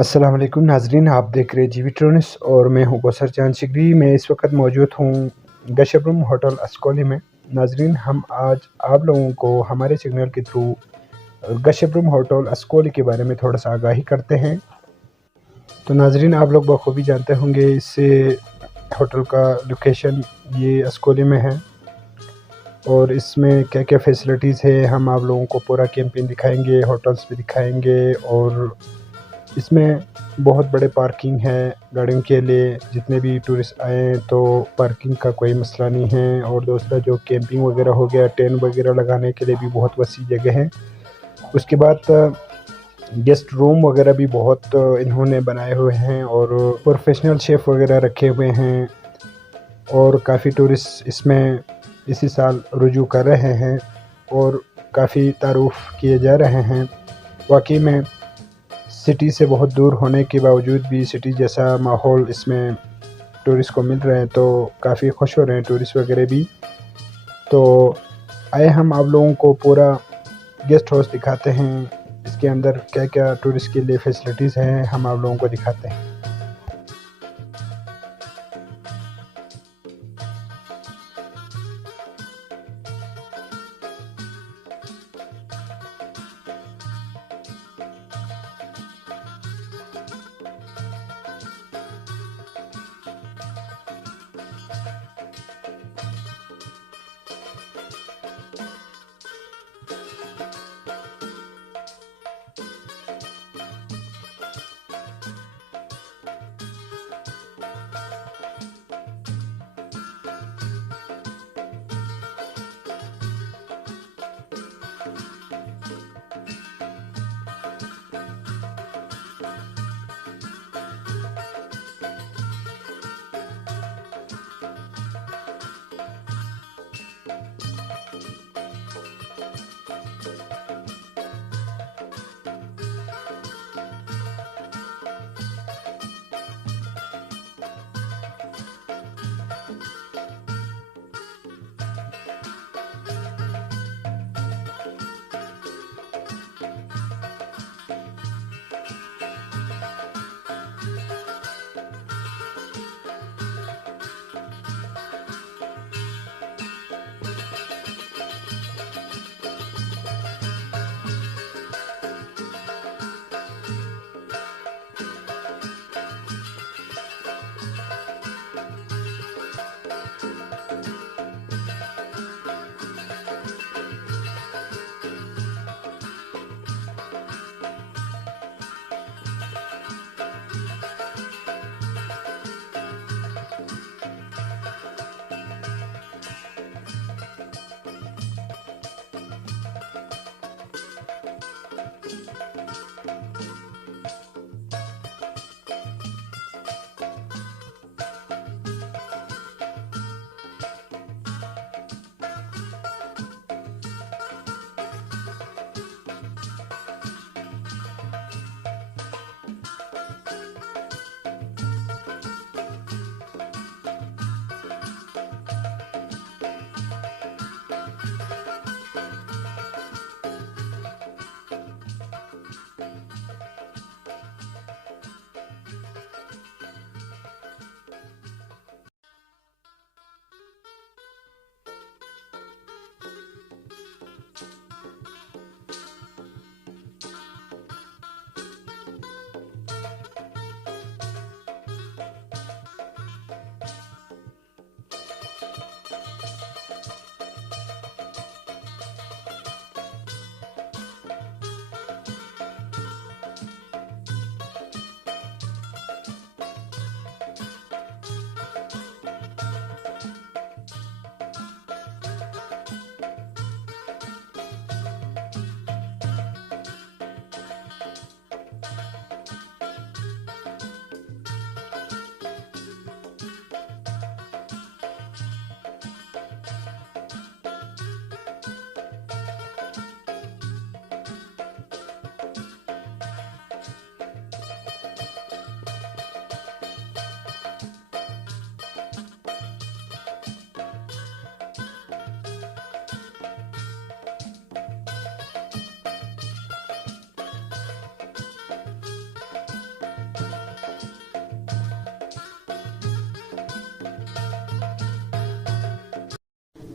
अस्सलाम वालेकुम नाजरीन, आप देख रहे हैं जीवी ट्रोनिस और मैं हूं बसर चांद शिगरी। मैं इस वक्त मौजूद हूं ब्रूम होटल अस्कोली में। नाजरीन, हम आज आप लोगों को हमारे सिग्नल के थ्रू ब्रूम होटल अस्कोली के बारे में थोड़ा सा आगाही करते हैं। तो नाजरीन, आप लोग बखूबी जानते होंगे इस होटल का लोकेशन ये अस्कोली में है और इसमें क्या क्या फैसिलिटीज़ है हम आप लोगों को पूरा कैंपेन दिखाएंगे, होटल्स भी दिखाएंगे। और इसमें बहुत बड़े पार्किंग है गाड़ियों के लिए, जितने भी टूरिस्ट आए तो पार्किंग का कोई मसला नहीं है। और दूसरा जो कैंपिंग वगैरह हो गया, टेंट वगैरह लगाने के लिए भी बहुत वसी जगह है। उसके बाद गेस्ट रूम वगैरह भी बहुत इन्होंने बनाए हुए हैं और प्रोफेशनल शेफ़ वगैरह रखे हुए हैं। और काफ़ी टूरिस्ट इसमें इसी साल रुजू कर रहे हैं और काफ़ी तारुफ किए जा रहे हैं। वाकई में सिटी से बहुत दूर होने के बावजूद भी सिटी जैसा माहौल इसमें टूरिस्ट को मिल रहा है, तो काफ़ी खुश हो रहे हैं टूरिस्ट वगैरह भी। तो आए हम आप लोगों को पूरा गेस्ट हाउस दिखाते हैं, इसके अंदर क्या क्या टूरिस्ट के लिए फैसिलिटीज़ हैं हम आप लोगों को दिखाते हैं।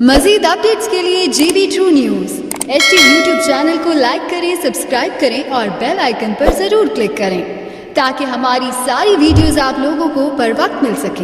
मजीद अपडेट्स के लिए GB true news HT YouTube channel को लाइक करें, सब्सक्राइब करें और बेल आइकन पर जरूर क्लिक करें ताकि हमारी सारी वीडियोस आप लोगों को बर वक्त मिल सकें।